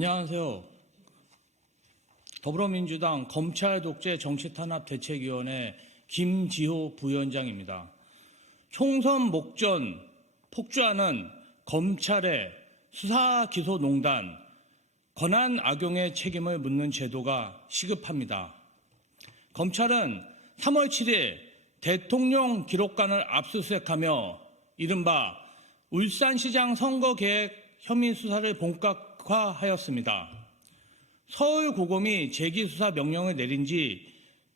안녕하세요. 더불어민주당 검찰독재정치탄압대책위원회 김지호 부위원장입니다. 총선 목전 폭주하는 검찰의 수사기소농단, 권한 악용의 책임을 묻는 제도가 시급합니다. 검찰은 3월 7일 대통령 기록관을 압수수색하며 이른바 울산시장 선거계획 혐의 수사를 본격화하였습니다. 서울고검이 재기수사 명령을 내린 지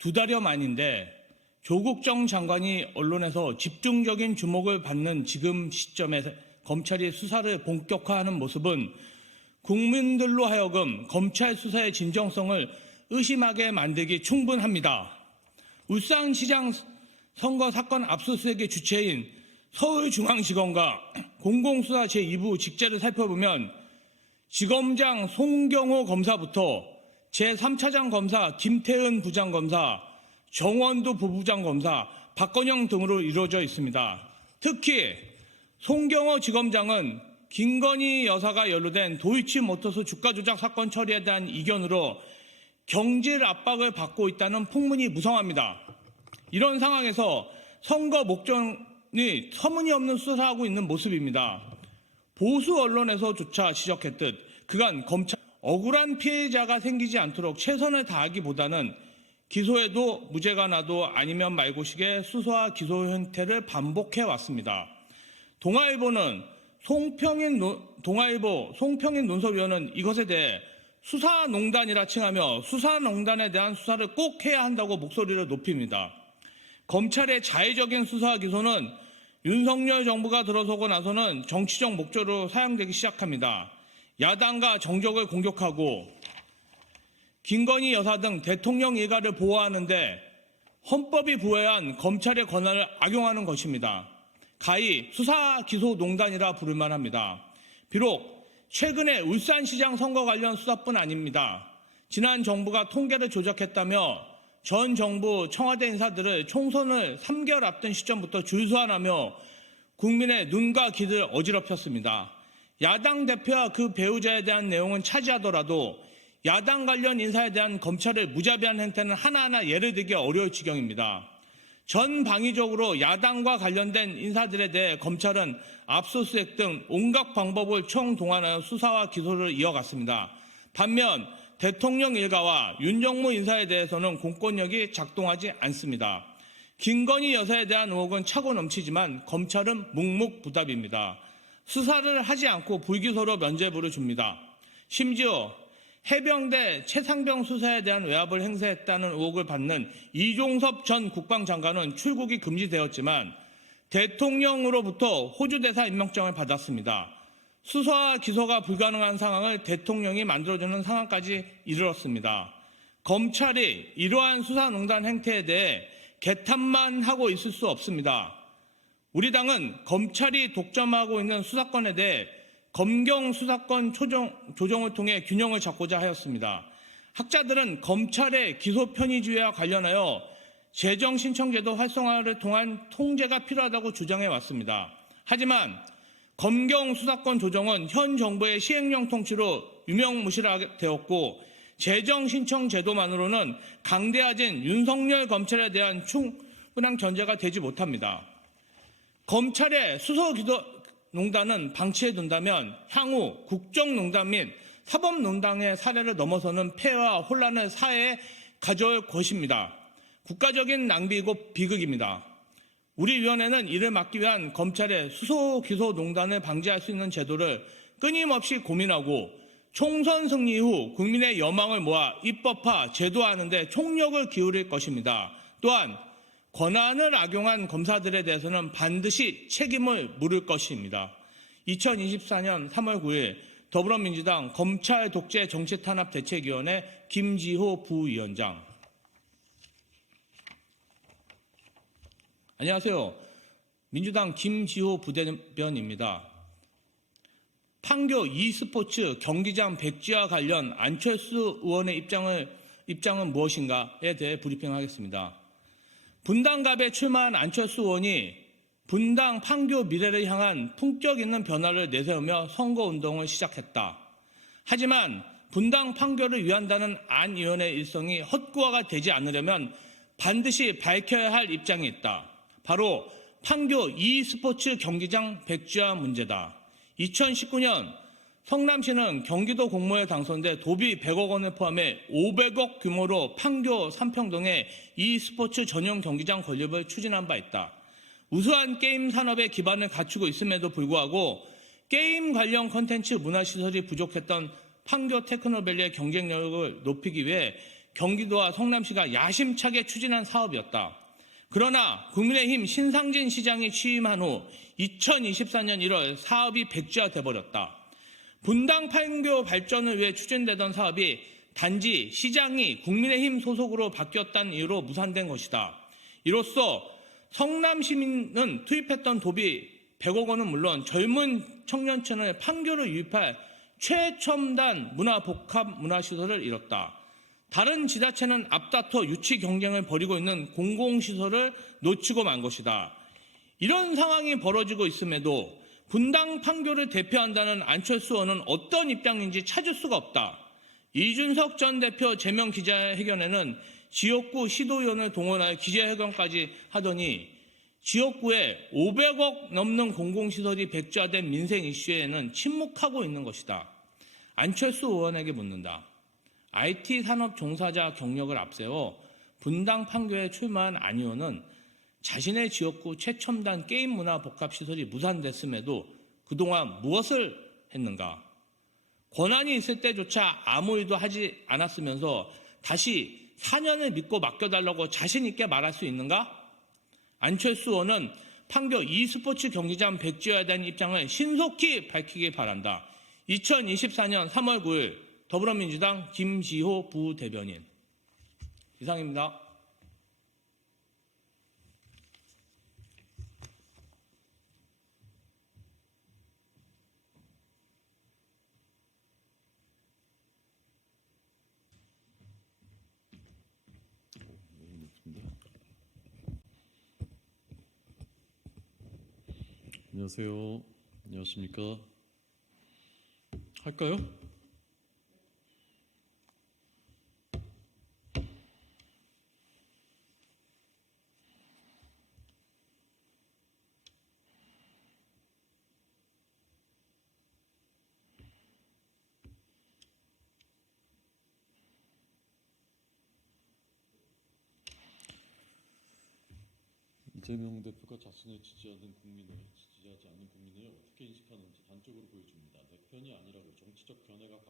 2달여 만인데 조국 전 장관이 언론에서 집중적인 주목을 받는 지금 시점에 검찰이 수사를 본격화하는 모습은 국민들로 하여금 검찰 수사의 진정성을 의심하게 만들기 충분합니다. 울산시장 선거 사건 압수수색의 주체인 서울중앙지검과 공공수사 제2부 직제를 살펴보면 지검장 송경호 검사부터 제3차장 검사 김태은 부장검사, 정원도 부부장검사, 박건영 등으로 이루어져 있습니다. 특히 송경호 지검장은 김건희 여사가 연루된 도이치모터스 주가 조작 사건 처리에 대한 이견으로 경질 압박을 받고 있다는 풍문이 무성합니다. 이런 상황에서 선거 목전이 터무니없는 수사하고 있는 모습입니다. 보수 언론에서조차 지적했듯 그간 검찰 억울한 피해자가 생기지 않도록 최선을 다하기보다는 기소해도 무죄가 나도 아니면 말고식의 수사와 기소 형태를 반복해 왔습니다. 송평인 논설위원은 이것에 대해 수사농단이라 칭하며 수사농단에 대한 수사를 꼭 해야 한다고 목소리를 높입니다. 검찰의 자의적인 수사와 기소는 윤석열 정부가 들어서고 나서는 정치적 목적으로 사용되기 시작합니다. 야당과 정적을 공격하고 김건희 여사 등 대통령 일가를 보호하는데 헌법이 부여한 검찰의 권한을 악용하는 것입니다. 가히 수사기소농단이라 부를 만합니다. 비록 최근에 울산시장 선거 관련 수사뿐 아닙니다. 지난 정부가 통계를 조작했다며 전 정부 청와대 인사들을 총선을 3개월 앞둔 시점부터 줄소환하며 국민의 눈과 귀를 어지럽혔습니다. 야당 대표와 그 배우자에 대한 내용은 차지하더라도 야당 관련 인사에 대한 검찰의 무자비한 행태는 하나하나 예를 들기 어려울 지경입니다. 전방위적으로 야당과 관련된 인사들에 대해 검찰은 압수수색 등 온갖 방법을 총동원하여 수사와 기소를 이어갔습니다. 반면 대통령 일가와 윤정무 인사에 대해서는 공권력이 작동하지 않습니다. 김건희 여사에 대한 의혹은 차고 넘치지만 검찰은 묵묵부답입니다. 수사를 하지 않고 불기소로 면죄부를 줍니다. 심지어 해병대 최상병 수사에 대한 외압을 행사했다는 의혹을 받는 이종섭 전 국방장관은 출국이 금지되었지만 대통령으로부터 호주 대사 임명장을 받았습니다. 수사와 기소가 불가능한 상황을 대통령이 만들어주는 상황까지 이르렀습니다. 검찰이 이러한 수사농단 행태에 대해 개탄만 하고 있을 수 없습니다. 우리 당은 검찰이 독점하고 있는 수사권에 대해 검경 수사권 조정을 통해 균형을 잡고자 하였습니다. 학자들은 검찰의 기소 편의주의와 관련하여 재정신청제도 활성화를 통한 통제가 필요하다고 주장해 왔습니다. 하지만 검경 수사권 조정은 현 정부의 시행령 통치로 유명무실하되었고 재정신청 제도만으로는 강대하진 윤석열 검찰에 대한 충분한 견제가 되지 못합니다. 검찰의 수사기소농단은 방치해둔다면 향후 국정농단 및 사법농단의 사례를 넘어서는 폐해와 혼란을 사회에 가져올 것입니다. 국가적인 낭비이고 비극입니다. 우리 위원회는 이를 막기 위한 검찰의 수소기소농단을 방지할 수 있는 제도를 끊임없이 고민하고 총선 승리 후 국민의 여망을 모아 입법화, 제도화하는 데 총력을 기울일 것입니다. 또한 권한을 악용한 검사들에 대해서는 반드시 책임을 물을 것입니다. 2024년 3월 9일 더불어민주당 검찰독재정치탄압대책위원회 김지호 부위원장. 안녕하세요. 민주당 김지호 부대변입니다. 판교 e스포츠 경기장 백지와 관련 안철수 의원의 입장은 무엇인가에 대해 브리핑하겠습니다. 분당갑에 출마한 안철수 의원이 분당 판교 미래를 향한 품격 있는 변화를 내세우며 선거운동을 시작했다. 하지만 분당 판결을 위한다는 안 의원의 일성이 헛구화가 되지 않으려면 반드시 밝혀야 할 입장이 있다. 바로 판교 e스포츠 경기장 백지화 문제다. 2019년 성남시는 경기도 공모에 당선돼 도비 100억 원을 포함해 500억 규모로 판교 삼평동에 e스포츠 전용 경기장 건립을 추진한 바 있다. 우수한 게임 산업의 기반을 갖추고 있음에도 불구하고 게임 관련 콘텐츠 문화시설이 부족했던 판교 테크노밸리의 경쟁력을 높이기 위해 경기도와 성남시가 야심차게 추진한 사업이었다. 그러나 국민의힘 신상진 시장이 취임한 후 2024년 1월 사업이 백지화돼 버렸다. 분당 판교 발전을 위해 추진되던 사업이 단지 시장이 국민의힘 소속으로 바뀌었다는 이유로 무산된 것이다. 이로써 성남 시민은 투입했던 도비 100억 원은 물론 젊은 청년층을 판교를 유입할 최첨단 문화복합 문화시설을 잃었다. 다른 지자체는 앞다퉈 유치 경쟁을 벌이고 있는 공공시설을 놓치고 만 것이다. 이런 상황이 벌어지고 있음에도 분당 판교를 대표한다는 안철수 의원은 어떤 입장인지 찾을 수가 없다. 이준석 전 대표 제명 기자회견에는 지역구 시도의원을 동원하여 기자회견까지 하더니 지역구에 500억 넘는 공공시설이 백지화된 민생 이슈에는 침묵하고 있는 것이다. 안철수 의원에게 묻는다. IT 산업 종사자 경력을 앞세워 분당 판교에 출마한 안 의원은 자신의 지역구 최첨단 게임 문화 복합 시설이 무산됐음에도 그동안 무엇을 했는가? 권한이 있을 때조차 아무 일도 하지 않았으면서 다시 4년을 믿고 맡겨달라고 자신 있게 말할 수 있는가? 안철수 의원은 판교 e스포츠 경기장 백지화에 대한 입장을 신속히 밝히기 바란다. 2024년 3월 9일 더불어민주당 김지호 부대변인. 이상입니다. 안녕하세요. 안녕하십니까? 할까요? 이재명 대표가 자신을 지지하지 않는 국민을 어떻게 인식하는지 단적으로 보여줍니다. 내 편이 아니라고 정치적 견해가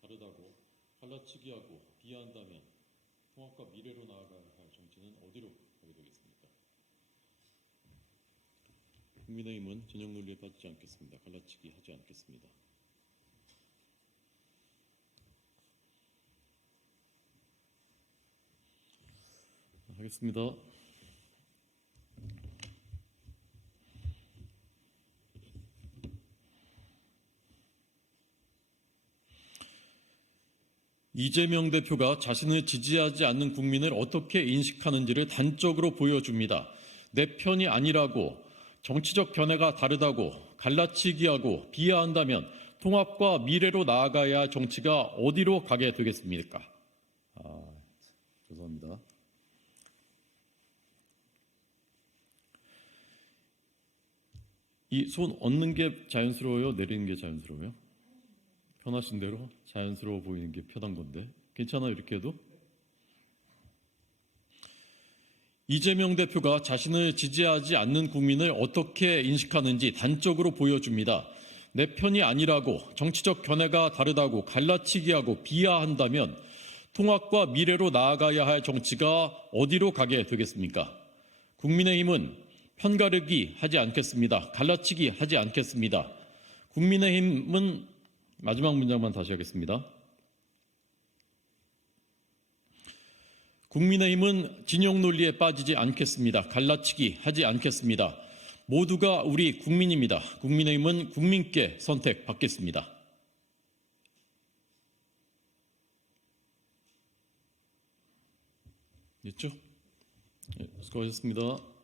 다르다고 갈라치기하고 비하한다면 통합과 미래로 나아가야 할 정치는 어디로 가게 되겠습니까? 국민의힘은 진영 논리에 빠지지 않겠습니다. 갈라치기 하지 않겠습니다. 하겠습니다. 이재명 대표가 자신을 지지하지 않는 국민을 어떻게 인식하는지를 단적으로 보여줍니다. 내 편이 아니라고 정치적 견해가 다르다고 갈라치기하고 비하한다면 통합과 미래로 나아가야 할 정치가 어디로 가게 되겠습니까? 죄송합니다. 이 손 얹는 게 자연스러워요? 내리는 게 자연스러워요? 편하신 대로 자연스러워 보이는 게 편한 건데 괜찮아요? 이렇게 해도? 이재명 대표가 자신을 지지하지 않는 국민을 어떻게 인식하는지 단적으로 보여줍니다. 내 편이 아니라고 정치적 견해가 다르다고 갈라치기하고 비하한다면 통합과 미래로 나아가야 할 정치가 어디로 가게 되겠습니까? 국민의힘은 편가르기 하지 않겠습니다. 갈라치기 하지 않겠습니다. 국민의힘은 마지막 문장만 다시 하겠습니다. 국민의힘은 진영 논리에 빠지지 않겠습니다. 갈라치기 하지 않겠습니다. 모두가 우리 국민입니다. 국민의힘은 국민께 선택받겠습니다. 됐죠? 수고하셨습니다.